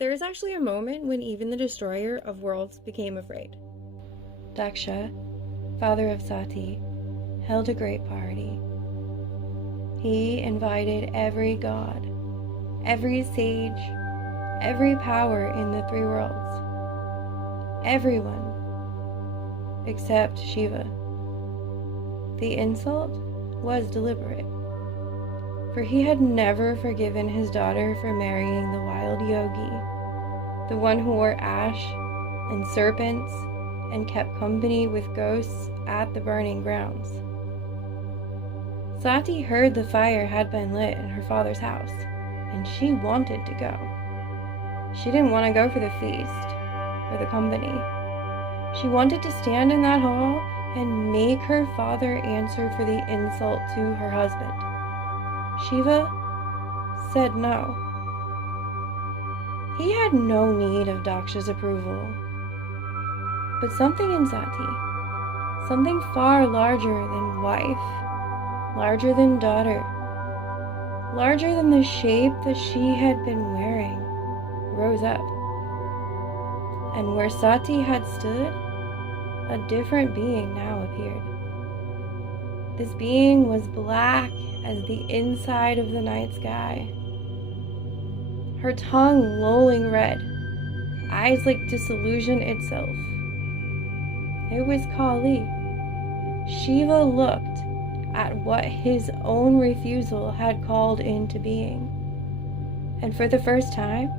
There is actually a moment when even the destroyer of worlds became afraid. Daksha, father of Sati, held a great party. He invited every god, every sage, every power in the three worlds. Everyone except Shiva. The insult was deliberate, for he had never forgiven his daughter for marrying the wild yogi, the one who wore ash and serpents and kept company with ghosts at the burning grounds. Sati heard the fire had been lit in her father's house, and she wanted to go. She didn't want to go for the feast or the company. She wanted to stand in that hall and make her father answer for the insult to her husband. Shiva said no. He had no need of Daksha's approval. But something in Sati, something far larger than wife, larger than daughter, larger than the shape that she had been wearing, rose up. And where Sati had stood, a different being now appeared. This being was black as the inside of the night sky, her tongue lolling red, eyes like disillusion itself. It was Kali. Shiva looked at what his own refusal had called into being, and for the first time,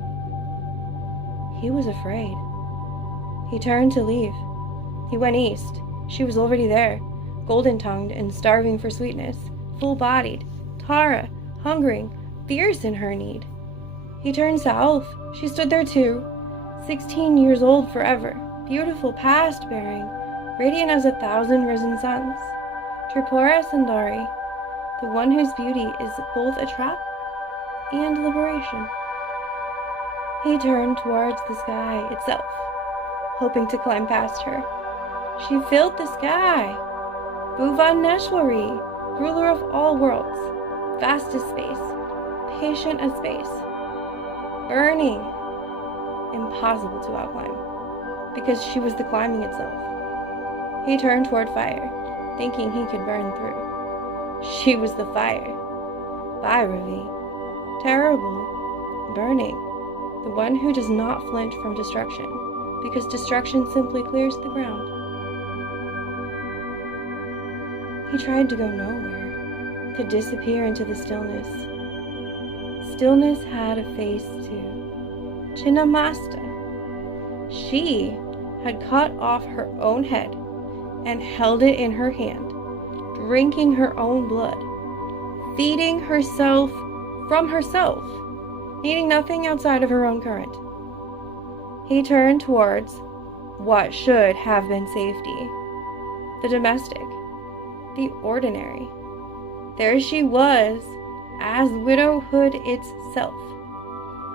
he was afraid. He turned to leave. He went east. She was already there, golden-tongued and starving for sweetness, full-bodied, Tara, hungering, fierce in her need. He turned south. She stood there too, 16 years old forever, beautiful past-bearing, radiant as 1,000 risen suns. Tripura Sundari, the one whose beauty is both a trap and liberation. He turned towards the sky itself, hoping to climb past her. She filled the sky. Bhuvaneshwari, ruler of all worlds, vast as space, patient as space, burning, impossible to outclimb, because she was the climbing itself. He turned toward fire, thinking he could burn through. She was the fire. Bhairavi, terrible, burning, the one who does not flinch from destruction, because destruction simply clears the ground. He tried to go nowhere, to disappear into the stillness. Stillness had a face too. Chinnamasta. She had cut off her own head and held it in her hand, drinking her own blood, feeding herself from herself, needing nothing outside of her own current. He turned towards what should have been safety, the domestic, the ordinary. There she was, as widowhood itself,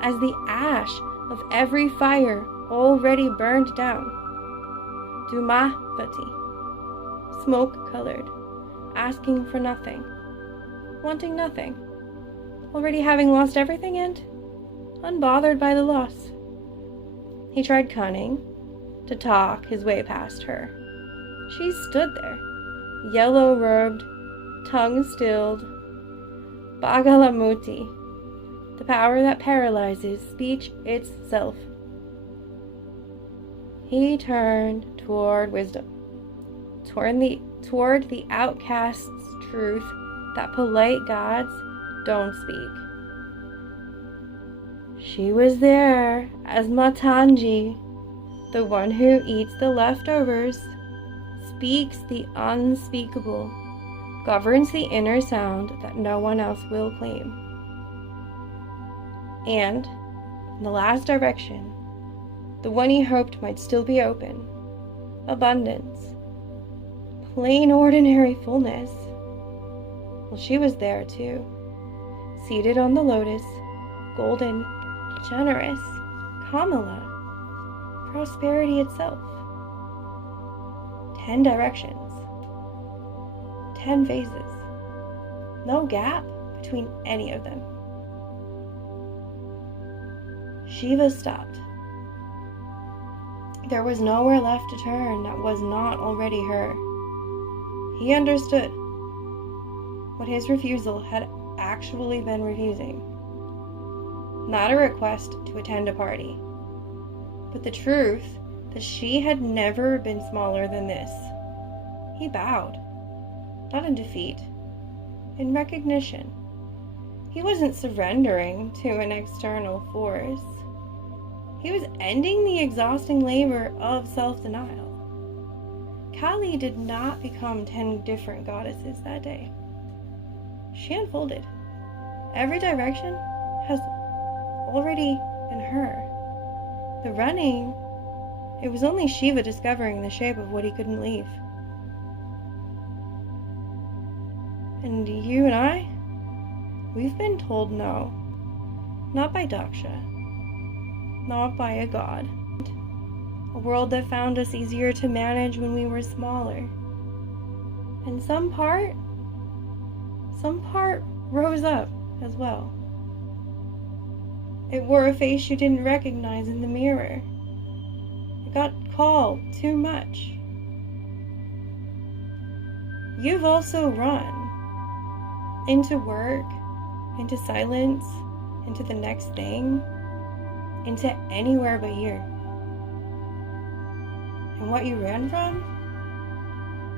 as the ash of every fire already burned down. Dhumavati, smoke-colored, asking for nothing, wanting nothing, already having lost everything and unbothered by the loss. He tried cunning, to talk his way past her. She stood there, yellow-robed, tongue stilled. Bagalamukhi, the power that paralyzes speech itself. He turned toward wisdom, toward the outcast's truth that polite gods don't speak. She was there as Matangi, the one who eats the leftovers, speaks the unspeakable, governs the inner sound that no one else will claim. And, in the last direction, the one he hoped might still be open, abundance, plain ordinary fullness. Well, she was there too, seated on the lotus, golden, generous, Kamala, prosperity itself. 10 directions, 10 faces, no gap between any of them. Shiva stopped. There was nowhere left to turn that was not already her. He understood what his refusal had actually been refusing. Not a request to attend a party, but the truth that she had never been smaller than this. He bowed, not in defeat, in recognition. He wasn't surrendering to an external force. He was ending the exhausting labor of self-denial. Kali did not become 10 different goddesses that day. She unfolded. Every direction has already been her. The running, it was only Shiva discovering the shape of what he couldn't leave. And you and I, we've been told no. Not by Daksha. Not by a god. A world that found us easier to manage when we were smaller. And some part rose up as well. It wore a face you didn't recognize in the mirror. It got called too much. You've also run into work, into silence, into the next thing, into anywhere but here. And what you ran from,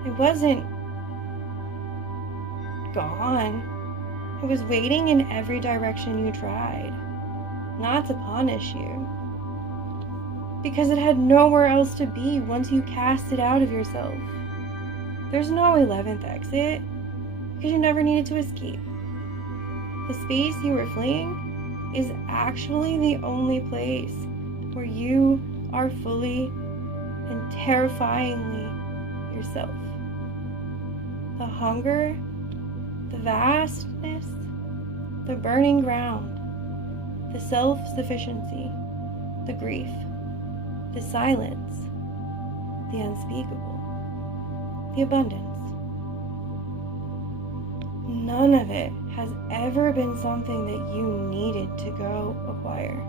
it wasn't gone. It was waiting in every direction you tried, not to punish you, because it had nowhere else to be once you cast it out of yourself. There's no 11th exit, because you never needed to escape. The space you were fleeing is actually the only place where you are fully and terrifyingly yourself. The hunger, the vastness, the burning ground, the self-sufficiency, the grief, the silence, the unspeakable, the abundance. None of it has ever been something that you needed to go acquire.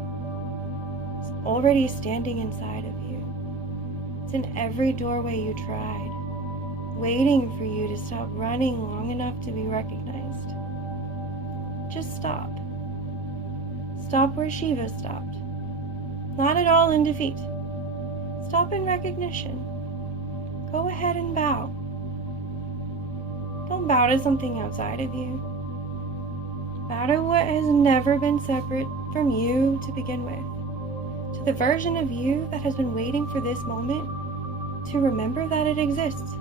It's already standing inside of you. It's in every doorway you tried, waiting for you to stop running long enough to be recognized. Just stop. Stop where Shiva stopped. Not at all in defeat. Stop in recognition. Go ahead and bow. Don't bow to something outside of you. Bow to what has never been separate from you to begin with. To the version of you that has been waiting for this moment to remember that it exists.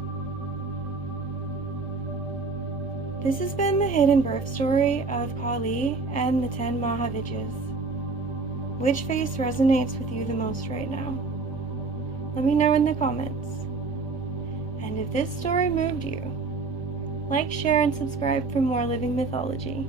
This has been the hidden birth story of Kali and the 10 Mahavidyas. Which face resonates with you the most right now? Let me know in the comments. And if this story moved you, like, share, and subscribe for more living mythology.